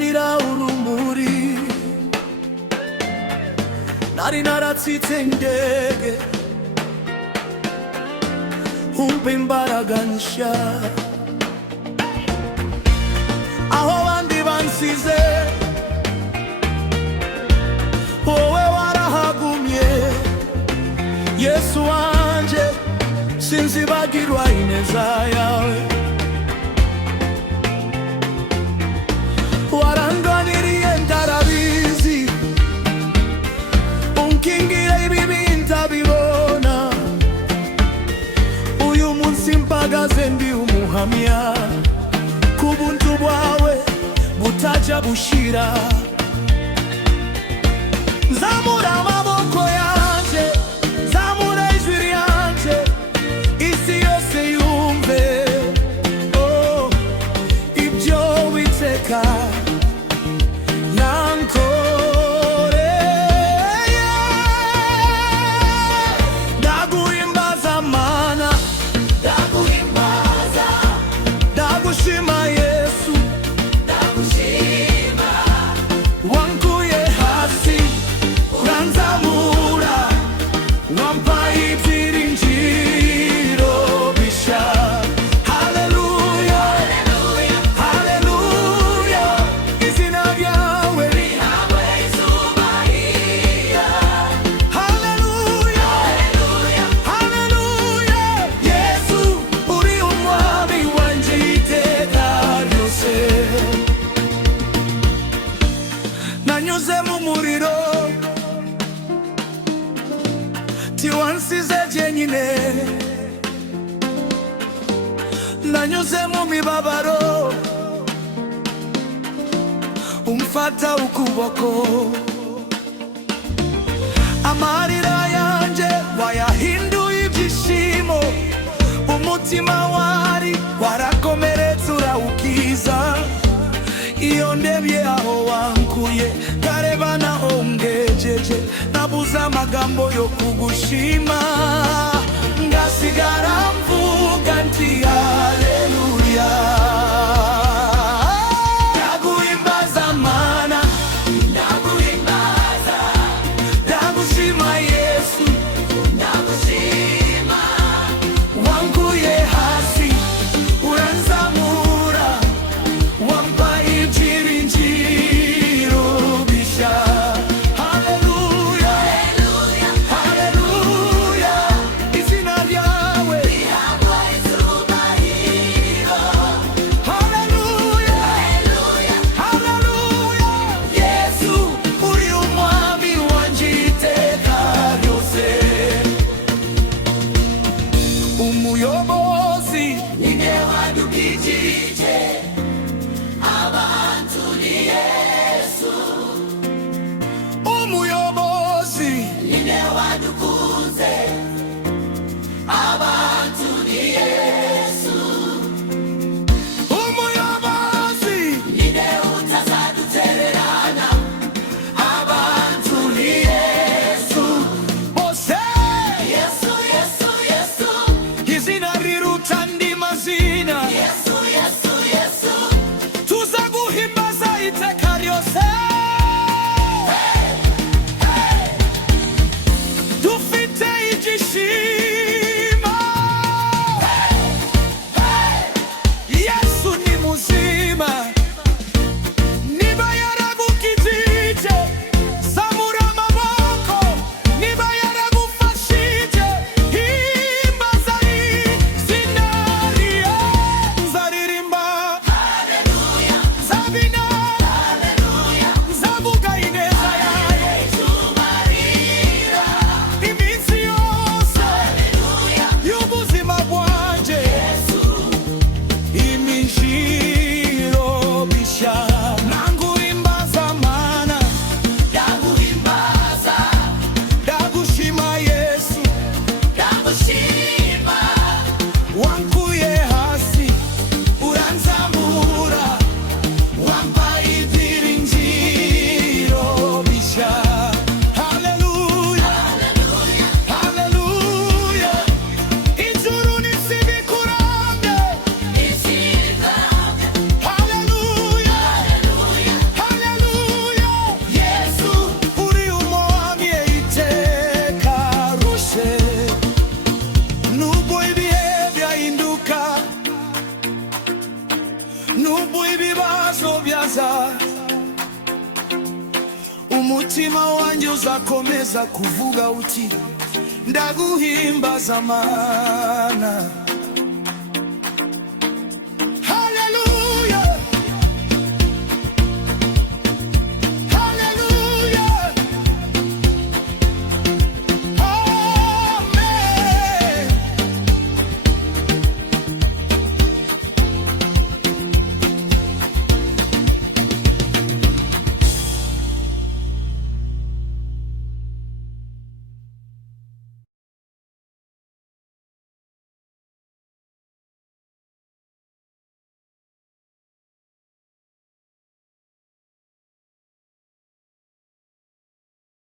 unzanira urumuri. Nari naratsitse indege, umpa imbaraga nshya. Aho abandi bansize, wowe warahagumye. Yesu wanje, sinzibagirwa ineza yawe. Warandwaniriye ndarabizi, unkingira ibibi ntabibona. Uyu munsi mpagaze ndi umuhamya, kubuntu bwawe butaja bushira. Nzamura amaboko yanje, nzamura ijwi ryanje, isi yose yumve ibyo Uwiteka yankoreye. Ndaguhimbaza Mana, ndaguhimbaza, ndagushima Yesu, ndagushima. Wankuye hasi uranzamura, wampa ibyiringiro bishya. Haleluya, haleluya, izina ryawe rihabwe icyubahiro. Haleluya, haleluya, Yesu uri umwami wanje iteka ryose. Nanyuze mu muriro, tiwansize jyenyine. Nanyuze mu mibabaro, umfata ukuboko. Amarira yanje wayahinduye ibyishimo, umutima wari warakomeretse urawukiza. Iyo ndebye aho wankuye, nkareba naho ngejeje, nabuze amagambo yo kugushima. Ngasigara mvuga nti haleluya. Ndaguhimbaza Mana, ndaguhimbaza, ndagushima Yesu, ndagushima. Wankuye hasi uranzamura, wampa ibyiringiro bishya. Haleluya, haleluya, izina ryawe rihabwe icyubahiro. umutima wanjye uzakomeza kuvuga uti ndaguhimbaza Mana.